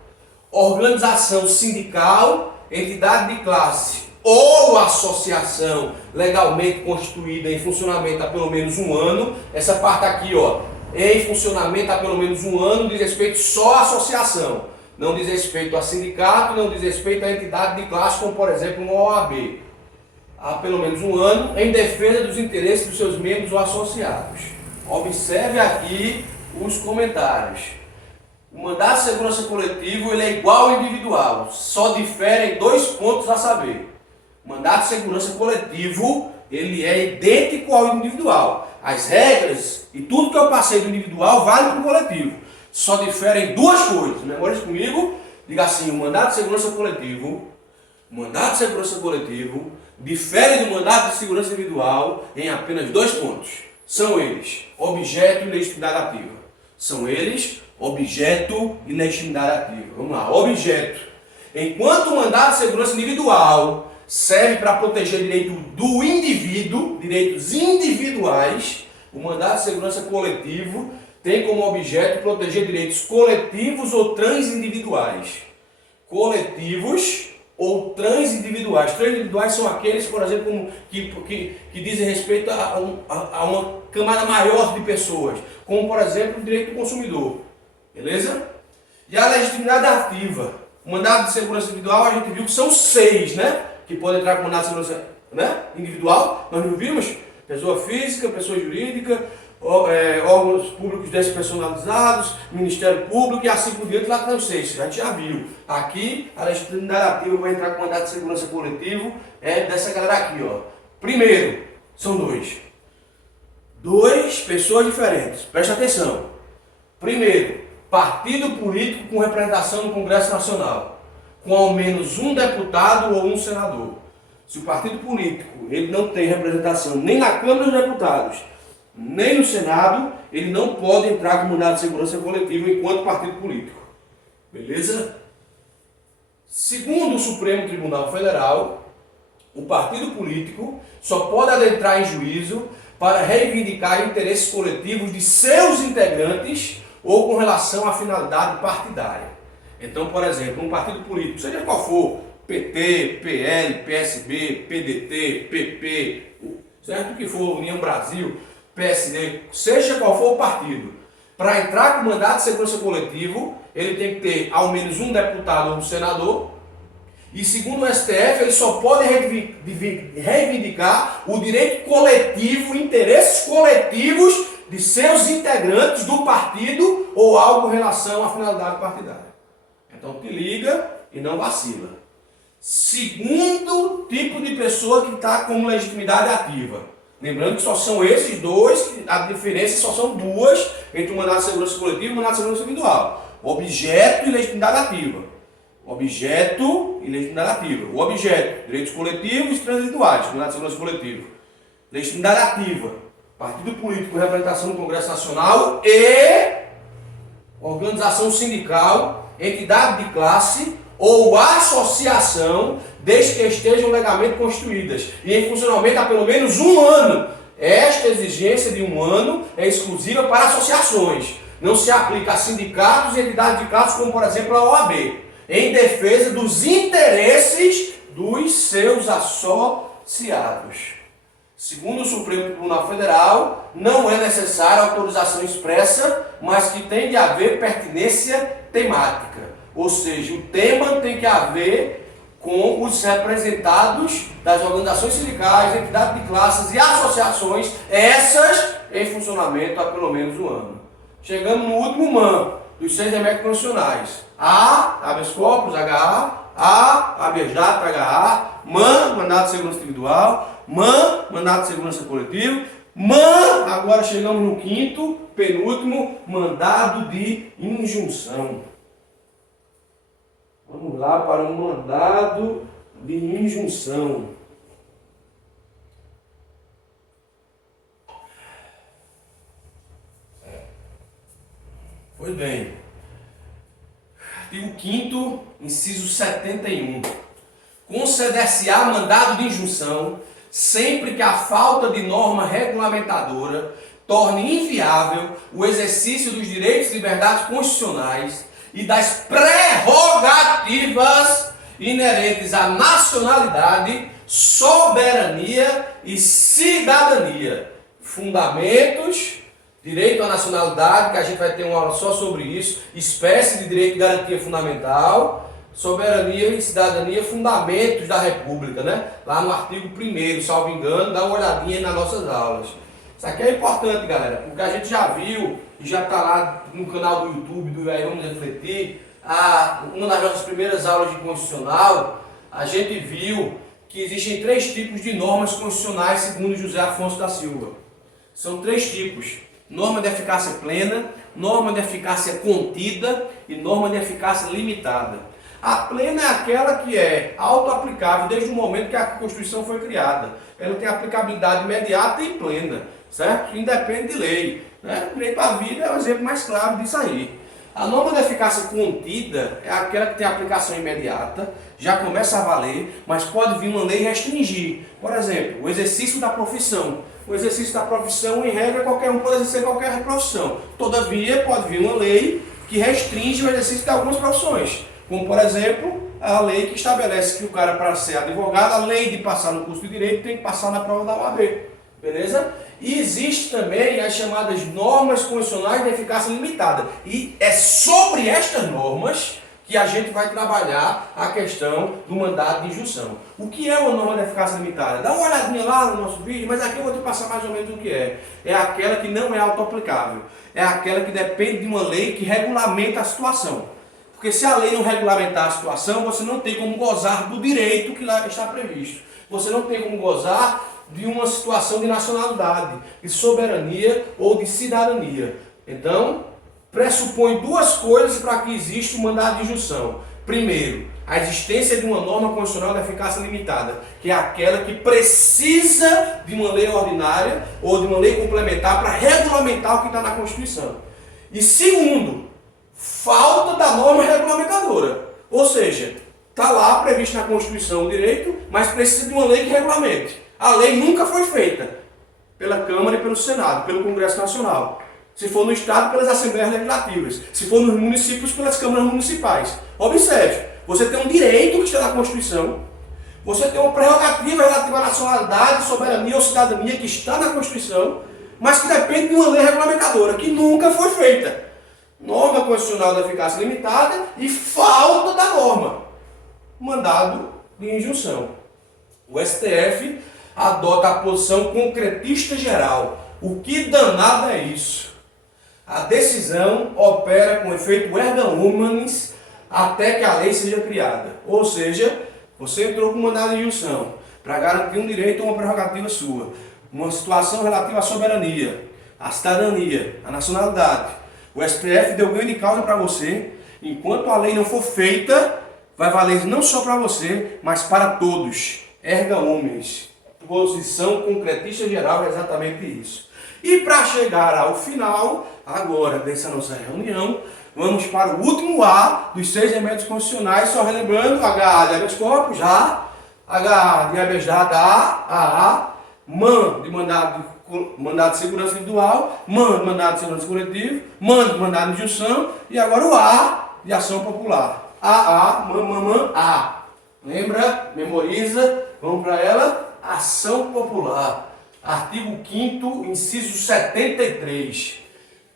organização sindical, entidade de classe ou associação legalmente constituída em funcionamento há pelo menos 1 ano. Essa parte aqui, ó, em funcionamento há pelo menos 1 ano, diz respeito só à associação. Não diz respeito a sindicato, não diz respeito a entidade de classe, como por exemplo uma OAB. Há pelo menos 1 ano, em defesa dos interesses dos seus membros ou associados. Observe aqui os comentários. O mandado de segurança coletivo, ele é igual ao individual, só difere em 2 pontos a saber. O mandado de segurança coletivo, ele é idêntico ao individual. As regras e tudo que eu passei do individual vale para o coletivo. Só difere em 2 coisas. Memória comigo. Diga assim: o mandado de segurança coletivo difere do mandado de segurança individual em apenas 2 pontos. São eles: objeto e legitimidade ativa. São eles: objeto e legitimidade ativa. Vamos lá: objeto. Enquanto o mandado de segurança individual serve para proteger direito do indivíduo, direitos individuais, o mandado de segurança coletivo tem como objeto proteger direitos coletivos ou transindividuais. Coletivos ou transindividuais. Transindividuais são aqueles, por exemplo, que dizem respeito a uma camada maior de pessoas, como, por exemplo, o direito do consumidor. Beleza? E a legitimidade ativa. O mandado de segurança individual, a gente viu que são 6, né? Que podem entrar com mandado de segurança, né? Individual. Nós não vimos? Pessoa física, pessoa jurídica, órgãos públicos despersonalizados, Ministério Público e assim por diante, lá estão 6, a gente já viu. Aqui, a legitimidade ativa vai entrar com mandado de segurança coletivo, é dessa galera aqui, ó. Primeiro, são 2. 2 pessoas diferentes, presta atenção. Primeiro, partido político com representação no Congresso Nacional, com ao menos um deputado ou um senador. Se o partido político ele não tem representação nem na Câmara dos Deputados, nem no Senado, ele não pode entrar com mandado de segurança coletivo enquanto partido político. Beleza? Segundo o Supremo Tribunal Federal, o partido político só pode adentrar em juízo para reivindicar interesses coletivos de seus integrantes ou com relação à finalidade partidária. Então, por exemplo, um partido político, seja qual for, PT, PL, PSB, PDT, PP, certo que for, União Brasil, PSD, seja qual for o partido, para entrar com mandado de segurança coletivo, ele tem que ter ao menos um deputado ou um senador, e segundo o STF, ele só pode reivindicar o direito coletivo, interesses coletivos de seus integrantes do partido ou algo em relação à finalidade partidária. Então te liga e não vacila. Segundo tipo de pessoa que está com legitimidade ativa. Lembrando que só são esses 2, a diferença só são 2 entre o mandado de segurança coletivo e o mandado de segurança individual. Objeto e legitimidade ativa. Objeto e legitimidade ativa. O objeto, direitos coletivos e transindividuais, mandado de segurança coletivo. Legitimidade ativa, partido político com representação no Congresso Nacional e organização sindical, entidade de classe ou associação, desde que estejam legalmente constituídas e em funcionamento há pelo menos 1 ano. Esta exigência de 1 ano é exclusiva para associações. Não se aplica a sindicatos e entidades de classe, como por exemplo a OAB, em defesa dos interesses dos seus associados. Segundo o Supremo Tribunal Federal, não é necessária autorização expressa, mas que tem de haver pertinência temática. Ou seja, o tema tem que haver com os representados das organizações sindicais, entidades de classes e associações, essas em funcionamento há pelo menos 1 ano. Chegamos no último MAN, dos 6 remédios constitucionais. A, habeas corpus, HA, habeas data, HA, MAN, mandado de segurança individual, MAN, mandado de segurança coletivo, MAN, agora chegamos no 5º, penúltimo, mandado de injunção. Vamos lá para um mandado de injunção. Pois bem, artigo 5º, inciso 71. Conceder-se-á mandado de injunção sempre que a falta de norma regulamentadora torne inviável o exercício dos direitos e liberdades constitucionais e das prerrogativas inerentes à nacionalidade, soberania e cidadania. Fundamentos, direito à nacionalidade, que a gente vai ter uma aula só sobre isso, espécie de direito de garantia fundamental, soberania e cidadania, fundamentos da República, né? Lá no artigo 1º, salvo engano, dá uma olhadinha aí nas nossas aulas. Isso aqui é importante, galera, porque a gente já viu e já está lá no canal do YouTube do Aí Vamos Refletir, uma das nossas primeiras aulas de constitucional, a gente viu que existem 3 tipos de normas constitucionais segundo José Afonso da Silva. São 3 tipos: norma de eficácia plena, norma de eficácia contida e norma de eficácia limitada. A plena é aquela que é auto-aplicável desde o momento que a Constituição foi criada. Ela tem aplicabilidade imediata e plena, certo? Independe de lei. Né? O direito à vida é o exemplo mais claro disso aí. A norma de eficácia contida é aquela que tem aplicação imediata, já começa a valer, mas pode vir uma lei restringir. Por exemplo, o exercício da profissão. O exercício da profissão, em regra, qualquer um pode exercer qualquer profissão. Todavia, pode vir uma lei que restringe o exercício de algumas profissões. Como, por exemplo, a lei que estabelece que o cara, para ser advogado, além de passar no curso de Direito, tem que passar na prova da OAB. Beleza? E existe também as chamadas normas constitucionais de eficácia limitada. E é sobre estas normas que a gente vai trabalhar a questão do mandado de injunção. O que é uma norma de eficácia limitada? Dá uma olhadinha lá no nosso vídeo, mas aqui eu vou te passar mais ou menos o que é. É aquela que não é autoaplicável. É aquela que depende de uma lei que regulamenta a situação. Porque se a lei não regulamentar a situação, você não tem como gozar do direito que lá está previsto. Você não tem como gozar de uma situação de nacionalidade, de soberania ou de cidadania. Então, pressupõe duas coisas para que exista o mandado de injunção. Primeiro, a existência de uma norma constitucional de eficácia limitada, que é aquela que precisa de uma lei ordinária ou de uma lei complementar para regulamentar o que está na Constituição. E segundo, falta da norma regulamentadora. Ou seja, está lá previsto na Constituição o direito, mas precisa de uma lei que regulamente. A lei nunca foi feita pela Câmara e pelo Senado, pelo Congresso Nacional. Se for no Estado, pelas Assembleias Legislativas. Se for nos municípios, pelas câmaras municipais. Observe, você tem um direito que está na Constituição, você tem uma prerrogativa relativa à nacionalidade, soberania ou cidadania que está na Constituição, mas que depende de uma lei regulamentadora, que nunca foi feita. Norma constitucional de eficácia limitada e falta da norma. Mandado de injunção. O STF adota a posição concretista geral. O que danado é isso? A decisão opera com efeito erga omnes até que a lei seja criada. Ou seja, você entrou com mandado de injunção para garantir um direito ou uma prerrogativa sua, uma situação relativa à soberania, à cidadania, à nacionalidade. O STF deu ganho de causa para você. Enquanto a lei não for feita, vai valer não só para você, mas para todos. Erga omnes. Posição concretista geral é exatamente isso. E para chegar ao final, agora dessa nossa reunião, vamos para o último A dos 6 remédios constitucionais, só relembrando: H de habeas corpus, já, H de habeas data, A, MAN de mandado de segurança individual, MAN de mandado de segurança coletivo, MAN de mandado de injunção e agora o A de ação popular. MAN, A. Lembra? Memoriza, vamos para ela. Ação popular. Artigo 5º, inciso 73.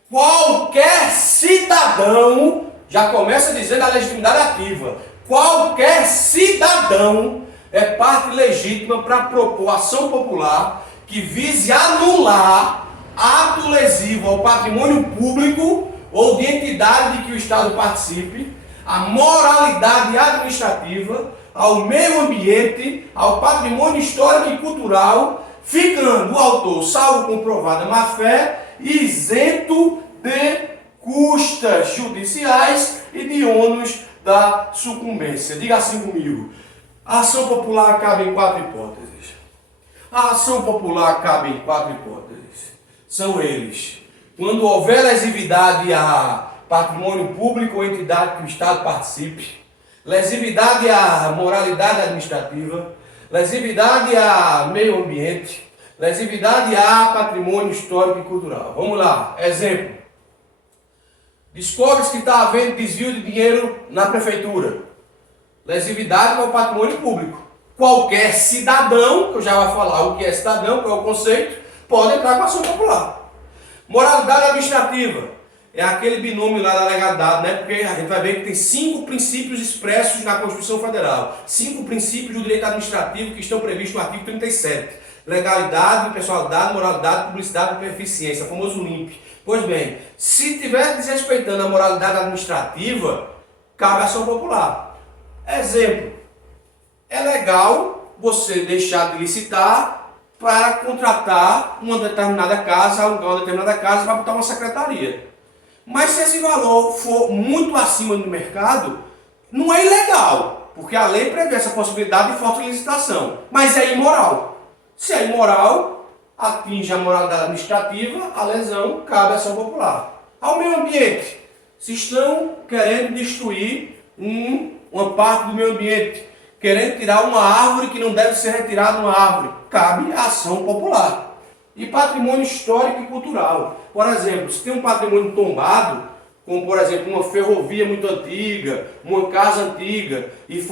Qualquer cidadão, já começa dizendo a legitimidade ativa, qualquer cidadão é parte legítima para propor ação popular que vise anular ato lesivo ao patrimônio público ou de entidade de que o Estado participe, a moralidade administrativa, ao meio ambiente, ao patrimônio histórico e cultural, ficando o autor, salvo comprovada má-fé, isento de custas judiciais e de ônus da sucumbência. Diga assim comigo: a ação popular cabe em 4 hipóteses. A ação popular cabe em 4 hipóteses. São eles: quando houver lesividade a patrimônio público ou entidade que o Estado participe, lesividade à moralidade administrativa, lesividade a meio ambiente, lesividade a patrimônio histórico e cultural. Vamos lá, exemplo. Descobre-se que está havendo desvio de dinheiro na prefeitura. Lesividade ao patrimônio público. Qualquer cidadão, que eu já vou falar o que é cidadão, qual é o conceito, pode entrar com ação popular. Moralidade administrativa. É aquele binômio lá da legalidade, né? Porque a gente vai ver que tem 5 princípios expressos na Constituição Federal. 5 princípios do direito administrativo que estão previstos no artigo 37. Legalidade, impessoalidade, moralidade, publicidade e eficiência, o famoso LIMP. Pois bem, se estiver desrespeitando a moralidade administrativa, cabe ação popular. Exemplo, é legal você deixar de licitar para contratar uma determinada casa, alugar uma determinada casa para botar uma secretaria. Mas se esse valor for muito acima do mercado, Não é ilegal, porque a lei prevê essa possibilidade de falta de licitação, mas é imoral. Se é imoral, atinge a moralidade administrativa, a lesão cabe à ação popular. Ao meio ambiente, se estão querendo destruir uma parte do meio ambiente, querendo tirar uma árvore que não deve ser retirada uma árvore, cabe a ação popular. E patrimônio histórico e cultural. Por exemplo, se tem um patrimônio tombado, como por exemplo uma ferrovia muito antiga, uma casa antiga, e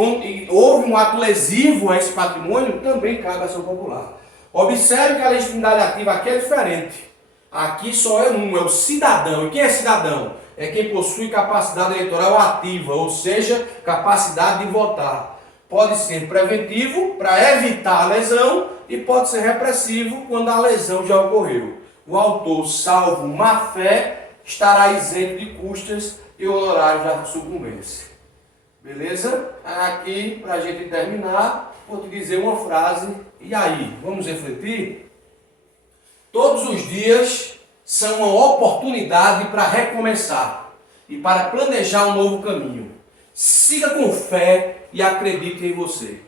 houve um ato lesivo a esse patrimônio, também cabe a ação popular. Observe que a legitimidade ativa aqui é diferente. Aqui só é o cidadão. E quem é cidadão? É quem possui capacidade eleitoral ativa, ou seja, capacidade de votar. Pode ser preventivo, para evitar a lesão, e pode ser repressivo, quando a lesão já ocorreu. O autor, salvo má-fé, estará isento de custas e honorários da sucumbência. Beleza? Aqui, para a gente terminar, vou te dizer uma frase. E aí, vamos refletir? Todos os dias são uma oportunidade para recomeçar e para planejar um novo caminho. Siga com fé e acredite em você.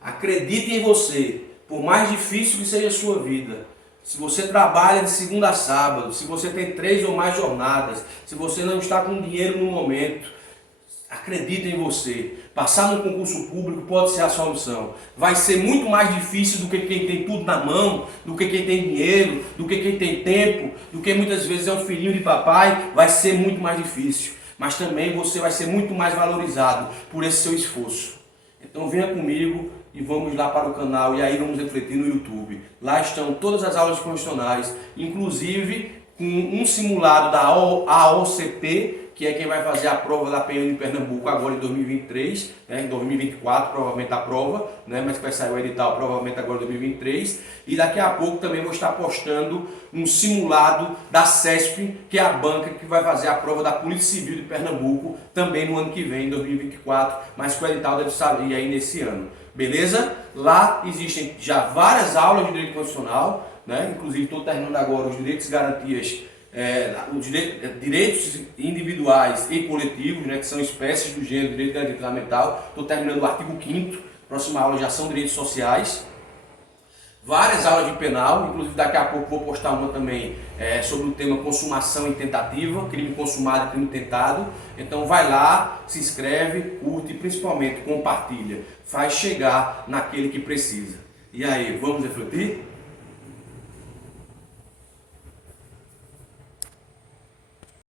Acredite em você, por mais difícil que seja a sua vida. Se você trabalha de segunda a sábado, se você tem 3 ou mais jornadas, se você não está com dinheiro no momento, acredite em você. Passar no concurso público pode ser a solução. Vai ser muito mais difícil do que quem tem tudo na mão, do que quem tem dinheiro, do que quem tem tempo, do que muitas vezes é um filhinho de papai. Vai ser muito mais difícil. Mas também você vai ser muito mais valorizado por esse seu esforço. Então venha comigo e vamos lá para o canal e aí vamos refletir no YouTube. Lá estão todas as aulas constitucionais, inclusive com um simulado da AOCP, que é quem vai fazer a prova da PM de Pernambuco agora em 2023, né, em 2024 provavelmente a prova, né, mas que vai sair o edital provavelmente agora em 2023, e daqui a pouco também vou estar postando um simulado da CESP, que é a banca que vai fazer a prova da Polícia Civil de Pernambuco também no ano que vem, em 2024, mas que o edital deve sair aí nesse ano. Beleza? Lá existem já várias aulas de direito constitucional, né? Inclusive estou terminando agora os direitos e garantias, os direitos individuais e coletivos, né? Que são espécies do gênero direito e garantia fundamental. Estou terminando o artigo 5º, próxima aula já são direitos sociais. Várias aulas de penal, inclusive daqui a pouco vou postar uma também sobre o tema consumação e tentativa, crime consumado e crime tentado. Então vai lá, se inscreve, curte e principalmente compartilha. Faz chegar naquele que precisa. E aí, vamos refletir?